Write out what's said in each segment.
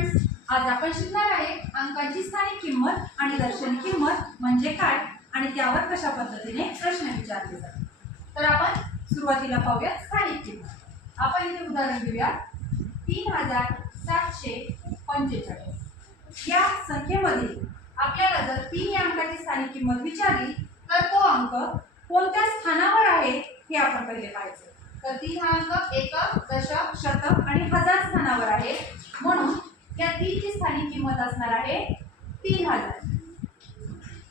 Students, आज आपण शिकणार आहे अंकाची स्थानिक किंमत आणि दर्शनी किंमत म्हणजे काय आणि त्यावर कशा पद्धतीने प्रश्न विचारले जातात। तर आपण सुरुवातीला पाहूया स्थानिक किंमत। आपण इथे उदाहरण घेऊया 3745। या संख्येमध्ये आपल्याला जर 3 या अंकाची स्थानिक किंमत विचारली तर तो अंक कोणत्या स्थानावर आहे हे आपण पहिले पाहायचं। तर 3 हा अंक एकक, दशक, शतक आणि हजार स्थानावर आहे, म्हणून या 3 ची स्थानिक किंमत असणार आहे 3000।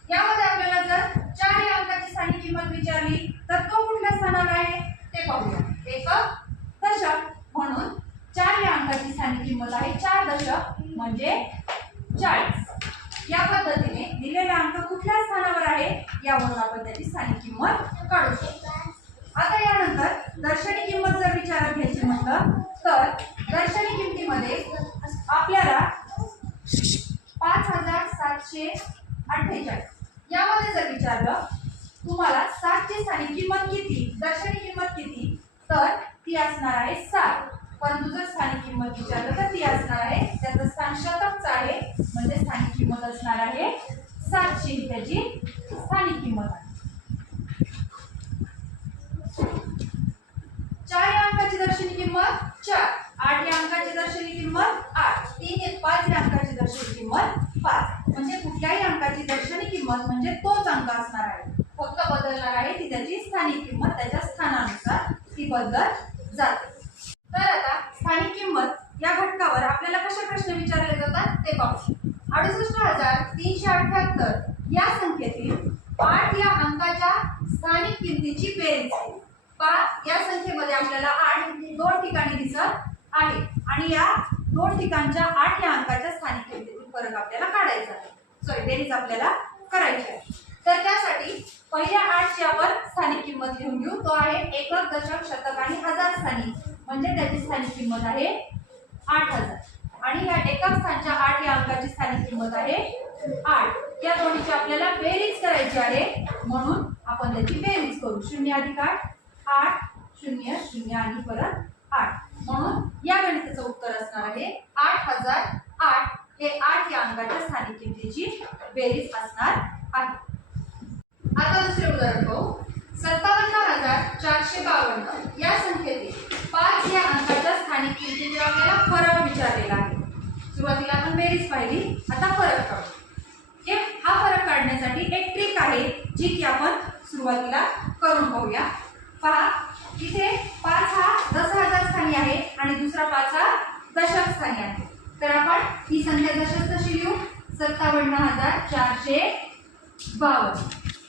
यामध्ये आपल्याला जर 4 या अंकाची स्थानिक किंमत विचारली तर तो कुठल्या स्थानावर आहे ते पाहूया। एकक, दशक, म्हणून 4 या अंकाची स्थानिक किंमत आहे 4 दशक म्हणजे 40। या पद्धतीने दिलेला अंक कुठल्या स्थानावर आहे यावरून आपण त्याची स्थानिक किंमत काढू शकतो। आता यानंतर दर्शनी किंमत जर विचारात घ्यायची म्हटलं तर दर्शनी किमतीमध्ये आपल्याला 5748 यामध्ये जर विचारलं तुम्हाला 7 ची स्थानिक किंमत किती, दर्शनी किंमत किती, तर ती असणार आहे 7। परंतु जर स्थानिक किंमत विचारलं तर ती असणार आहे, त्याचं स्थान शतकचं आहे, म्हणजे स्थानिक किंमत असणार आहे 700 ही त्याची स्थानिक किंमत आहे। 4 या अंकाची दर्शनी किंमत 4, 8 या अंकाची दर्शनी किंमत 8, 5 या अंकाची दर्शनी किंमत 5। म्हणजे कुठल्याही अंकाची दर्शनी किंमत म्हणजे तोच अंक असणार आहे, फक्त बदलणार आहे ती त्याची स्थानिक किंमत, त्याच्या स्थानानुसार ती बदलत जाते। तर आता स्थानिक किंमत या घटकावर आपल्याला कशा प्रश्न विचारले जातात ते पाहू। 68378 या संख्येतील 8 या अंकाच्या स्थानिक किमतीची बेरीज आहे। या संख्येमध्ये आपल्याला 8 दोन ठिकाणी दिसत आहे आणि या दोन ठिकाणच्या 8 या अंकाच्या स्थानिक किमतीतील फरक आपल्याला काढायचा आहे, बेरीज आपल्याला करायची आहे। तर त्यासाठी पहिल्या 8 ची आपण स्थानिक किंमत लिहून घेऊ। तो आहे एकक, दशक, शतक आणि हजार स्थानिक, म्हणजे त्याची स्थानिक किंमत आहे 8000 आणि या एकक स्थानच्या 8 या अंकाची स्थानिक किंमत आहे 8। या दोन्हीची आपल्याला बेरीज करायची आहे, म्हणून आपण त्याची बेरीज करू। 0 अधिक 8 8 0 0 आणि परत 8, म्हणून या गणिताचं उत्तर असणार आहे 8008। हे 8 या अंकाच्या स्थानिक किमतीची बेरीज असणार आहे। आता दुसरे उदाहरण पाहू। 57452 या संख्येतील 5 या अंकाच्या स्थानिक किमतीचा आपल्याला फरक विचारलेला आहे। सुरुवातीला आपण बेरीज पाहिली, आता फरक काढू। हा फरक काढण्यासाठी एक ट्रिक आहे जी की आपण सुरुवातीला करून पाहूया। पहा, इथे 5 हा दशहजार स्थानी आहे आणि दुसरा 5 हा दशक स्थानी आहे। तर आपण ही संख्या दशक कशी लिहू? 57452।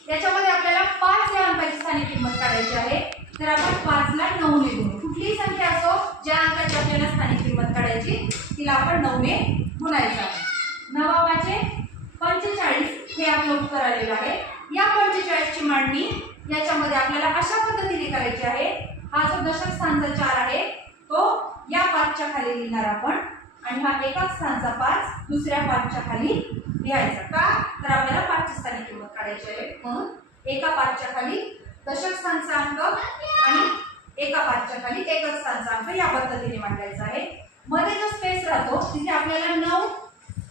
याच्यामध्ये आपल्याला 5 या अंकाची स्थानिक किंमत काढायची आहे, तर आपण 5 ला 9 ने गुणू। कुठलीही संख्या असो ज्या अंकाची आपल्याला स्थानिक किंमत काढायची तिला आपण 9 ने गुणायचं आहे। 9×45 हे आपलं उत्तर आलेलं आहे। या 45 ची मांडणी याच्यामध्ये आपल्याला अशा पद्धतीने करायची आहे। हा जो दशक स्थानचा 4 आहे तो या 5 च्या खाली लिहिणार आपण आणि हा एकक स्थानचा 5 दुसऱ्या 5 च्या खाली लिहायचा। का? तर आपल्याला 5 ची स्थानिक किंमत काढायची आहे, म्हणून एका 5 च्या खाली दशक स्थानचा अंक आणि एका 5 च्या खाली एकक स्थानचा अंक या पद्धतीने मांडायचा आहे। मध्ये जो स्पेस राहतो तिथे आपल्याला 9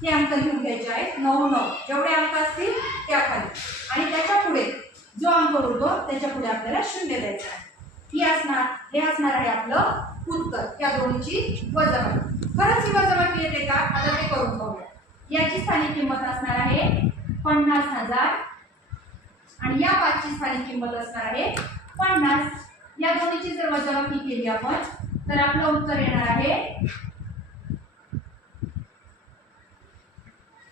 हे अंक लिहून घ्यायचे आहेत। 9 9 जेवढे अंक असतील त्या खाली आणि त्याच्या पुढे जो अंक उरतो त्याच्या पुढे आपल्याला 0 द्यायचा आहे। हे असणार आहे आपलं उत्तर। या दोन्हीची वजाबाकी, खरंच ही वजाबाकी येते का? आता ते करून पाहूया। याची स्थानिक किंमत असणार आहे 50000 आणि या 5 ची स्थानिक किंमत असणार आहे 50। या दोन्हीची जर वजाबाकी केली आपण तर आपलं उत्तर येणार आहे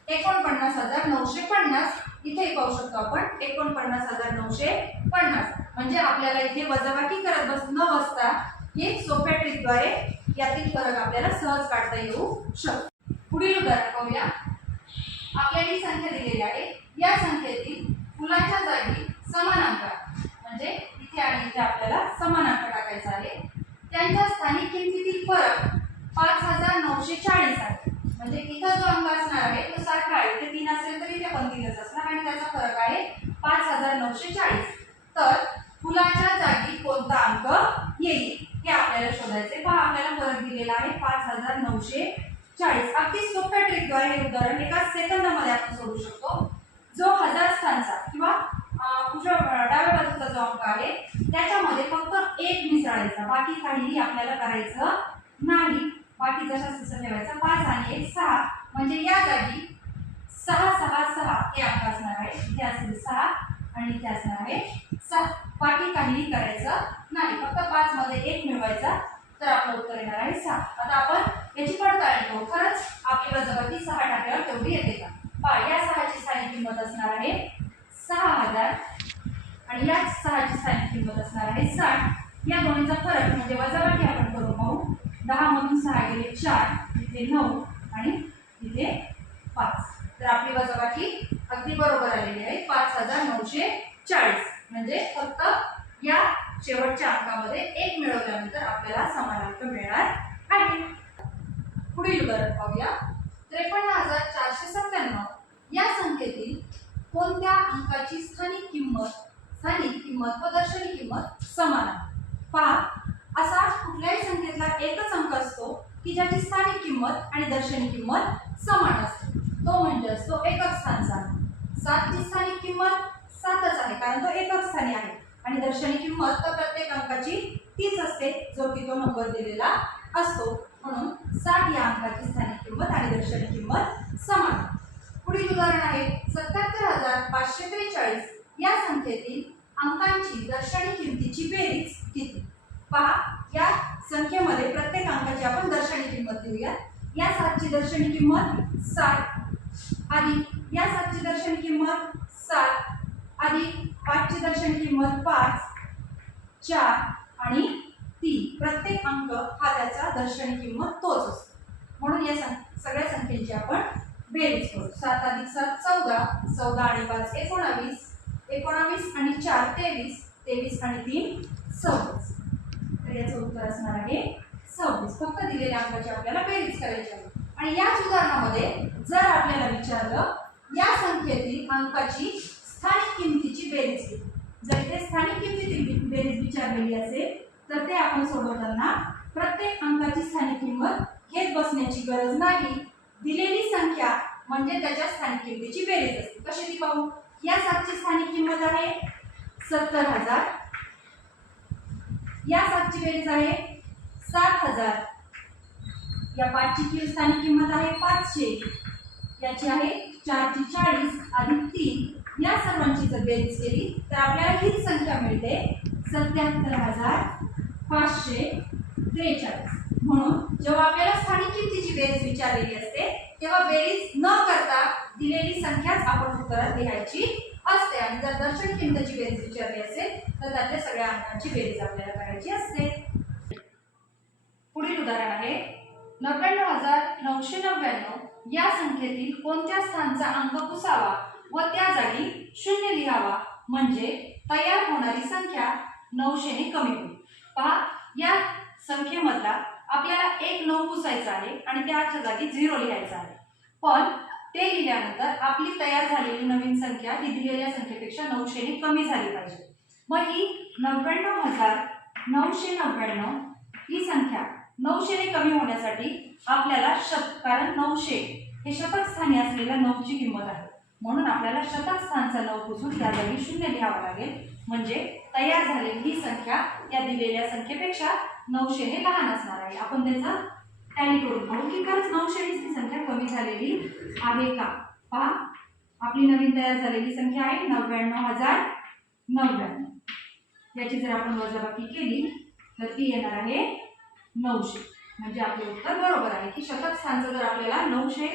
49950। इथे पाहू शकतो आपण 49950। म्हणजे आपल्याला इथे वजाबाकी करत न बसता हे सोप्या ट्रिकद्वारे यातील फरक आपल्याला सहज काढता येऊ शकतो। पुढील उदाहरण पाहूया। आपल्याला ही संख्या दिलेली आहे। या संख्येतील मुलांच्या जागी समान अंक, म्हणजे इथे आणि इथे आपल्याला समान अंक टाकायचा आहे। त्यांच्या स्थानिक किमतीतील फरक 5940 आहे। म्हणजे इथं जो अंक असणार आहे तो सारखा आहे, इथे 3 असेल तर इथे पण 3च असणार आणि त्याचा फरक आहे 5940। तर मुलाच्या जागी कोणता अंक येईल हे आपल्याला शोधायचे। पहा, आपल्याला फरक दिलेला आहे 5940 40. अगदी सोप्या ट्रिकद्वारे हे उदाहरण एका सेकंदामध्ये आपण सोडवू शकतो. जो 1000 स्थानचा किंवा डाव्या बाजूचा जो अंक आहे त्याच्यामध्ये फक्त 1 मिसळायचा, बाकी काहीही आपल्याला करायचं नाही. बाकी जसा तसं ठेवायचा. 5 आणि 1 6, म्हणजे या जागी 6 6 6 हे अंक असणार आहे. इथे असेल 6 आणि इथे असणार आहे 6. बाकी काहीही करायचं नाही, फक्त 5 मध्ये 1 मिळवायचा, तर आपलं उत्तर येणार आहे 6. आता आपण याची पडताळणी करू. खरंच आपली वजाबाकी 6 टाकल्यावर तेवढी येते का? पहा, या 6 ची स्थानिक किंमत असणार आहे 6000 आणि या 6 ची स्थानिक किंमत असणार आहे 60. या दोन्हीचा फरक म्हणजे वजाबाकी आपण करू पाहू. 10 मधून 6 गेले 4, इथे 9 आणि इथे 5. तर आपली वजाबाकी अगदी बरोबर आलेली आहे 5940. म्हणजे फक्त या शेवटच्या अंकामध्ये 1 मिळवल्यानंतर आपल्याला समान अंक मिळणार आहे. पुढील उदाहरण पाहूया. 53497 या संख्येतील कोणत्या अंकाची स्थानिक किंमत व दर्शनी किंमत समान आहे? पहा, असा कुठल्याही संख्येतला एकच अंक असतो की ज्याची स्थानिक किंमत आणि दर्शनी किंमत समान असते. तो म्हणजे असतो एकक स्थानचा. 7 ची स्थानिक किंमत 7च आहे, कारण तो एकक स्थानी आहे, आणि दर्शनी किंमत तर प्रत्येक अंकाची तीच असते, जो की तो नंबर दिलेला असतो. म्हणून 7 या अंकाची स्थानिक किंमत आणि दर्शनी किंमत समान. पुढील उदाहरण आहे 77543 या संख्येतील अंकांची दर्शनी किंमतीची बेरीज किती? पहा, या संख्येमध्ये प्रत्येक अंकाची आपण दर्शनी किंमत लिहूया. या 7 ची दर्शनी किंमत 7 अधिक या 7 ची दर्शनी किंमत 7 अधिक 5 ची दर्शनी किंमत 5 4 आणि 3. प्रत्येक अंक हा त्याचा दर्शनी किंमत तोच असतो. म्हणून या सगळ्या संख्येची आपण बेरीज करू. 7 अधिक 7 14, 14 आणि 5 19, 19 आणि 4 23, 23 आणि 3 26. तर याचं उत्तर असणार आहे 26. फक्त दिलेल्या अंकाची आपल्याला बेरीज करायची आहे. आणि याच उदाहरणामध्ये जर आपल्याला विचारलं या संख्येतील अंकाची स्थानिक किंमतीची बेरीज किती, जर इथे स्थानिक किंमतीची बेरीज विचारलेली असेल तर ते आपण सोडवताना प्रत्येक अंकाची स्थानिक किंमत घेत बसण्याची गरज नाही. दिलेली संख्या म्हणजे त्याच्या स्थानिक किंमतीची बेरीज असते. कशी ती पाहू. या 7 ची स्थानिक किंमत आहे 70000, या 7 ची बेरीज आहे 7000, या 5 ची स्थानिक किंमत आहे 500, याची आहे 4 ची 40 अधिक 3. या सर्वांची जर बेरीज केली तर आपल्याला हीच संख्या मिळते 77543. म्हणून जेव्हा आपल्याला स्थानिक किंमतीची बेरीज विचारलेली असते तेव्हा बेरीज न करता दिलेली संख्याच आपण उत्तरात लिहायची असते, आणि जर दर्शनी किंमतीची बेरीज विचारली असेल तर त्यातल्या सगळ्या अंकांची बेरीज आपल्याला करायची असते. पुढील उदाहरण आहे 99999 या संख्येतील कोणत्या स्थानचा अंक पुसावा व त्या जागी 0 लिहावा म्हणजे तयार होणारी संख्या 900 ने कमी होईल. पहा, या संख्येमधला आपल्याला एक 9 पुसायचा आहे आणि त्याच्या जागी 0 लिहायचा आहे. पण ते लिहिल्यानंतर आपली तयार झालेली नवीन संख्या ही दिलेल्या संख्येपेक्षा 900 ने कमी झाली पाहिजे. मग ही 99999 ही संख्या 900 ने कमी होण्यासाठी आपल्याला कारण 900 हे शतक स्थानी असलेल्या 9 ची किंमत आहे, म्हणून आपल्याला शतक स्थानचा 9 पुसून त्या जागी 0 लिहावा लागेल. म्हणजे तयार झालेली ही संख्या या दिलेल्या संख्येपेक्षा 900 ने लहान असणार आहे. आपण त्याचा टॅली करून पाहू की खरंच 900 ही संख्या कमी झालेली आहे का. पहा, आपली नवीन तयार झालेली संख्या आहे 99099. याची जर आपण वजाबाकी केली तर ती येणार आहे 900. म्हणजे आपले उत्तर बरोबर आहे की शतक स्थानचं जर आपल्याला 900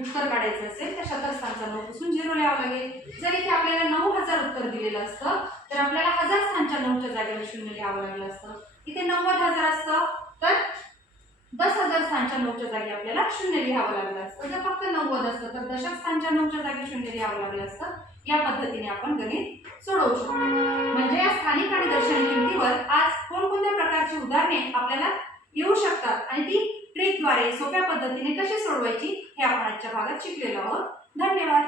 उत्तर काढायचं असेल तर शतक स्थानचा 9 पासून 0 लिहावं लागेल. जर इथे आपल्याला 9000 उत्तर दिलेलं असतं तर आपल्याला 1000 स्थानच्या 9च्या जागेवर 0 लिहावं लागलं असतं. इथे 90000 असतं तर 10000 स्थानच्या 9च्या जागी आपल्याला 0 लिहावं लागलं असतं. जर फक्त 90 असतं तर दशक स्थानच्या 9च्या जागी 0 लिहावं लागलं असतं. या पद्धतीने आपण गणित सोडवू शकतो. म्हणजे या स्थानिक आणि दर्शनी किमतीवर आज कोणकोणत्या प्रकारची उदाहरणे आपल्याला येऊ शकतात आणि ती ट्रिकद्वारे सोप्या पद्धतीने कशी सोडवायची हे आपण आजच्या भागात शिकलेलो आहोत. धन्यवाद.